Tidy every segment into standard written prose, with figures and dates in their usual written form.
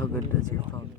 How good does your phone?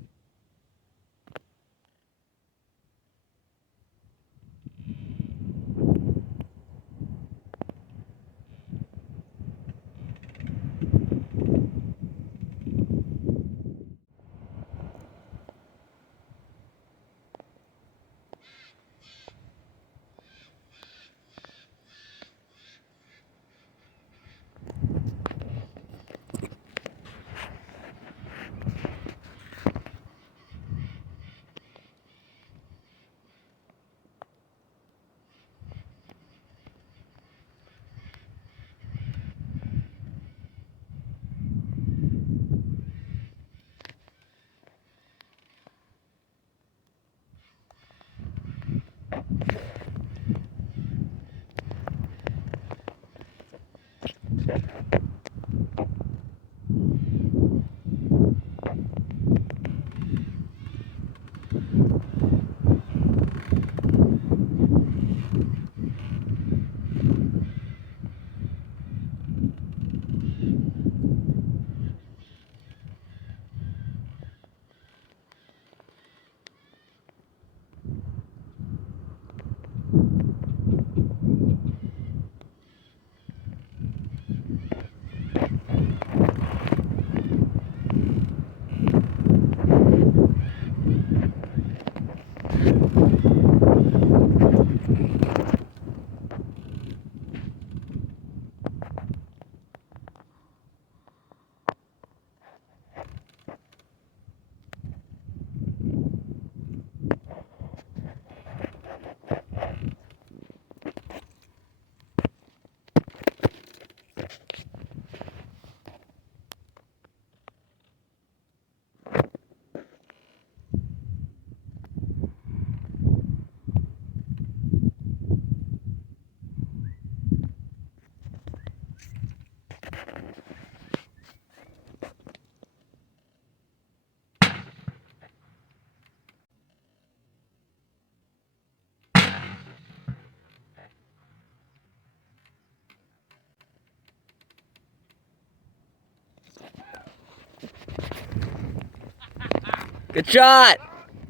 Good shot!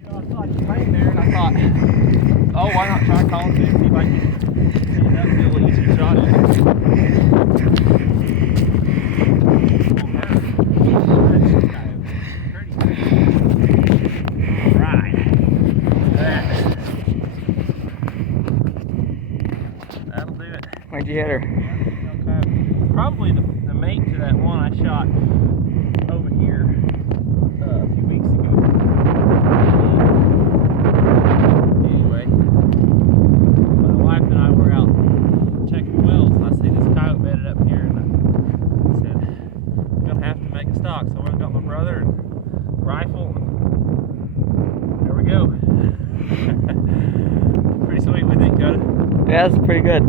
You know, I saw you laying there and I thought, oh, why not try calling to see if I can pick it up and do a little easier shot at it. Alright. That'll do it. Where'd you hit her? Okay. Probably the mate to that one I shot over here a few weeks ago. Anyway, my wife and I were out checking wells and I see this coyote bedded up here and I said, I'm gonna have to make a stalk. So I went and got my brother and rifle and there we go. Pretty sweet, we think, Coyote. Yeah, that's pretty good.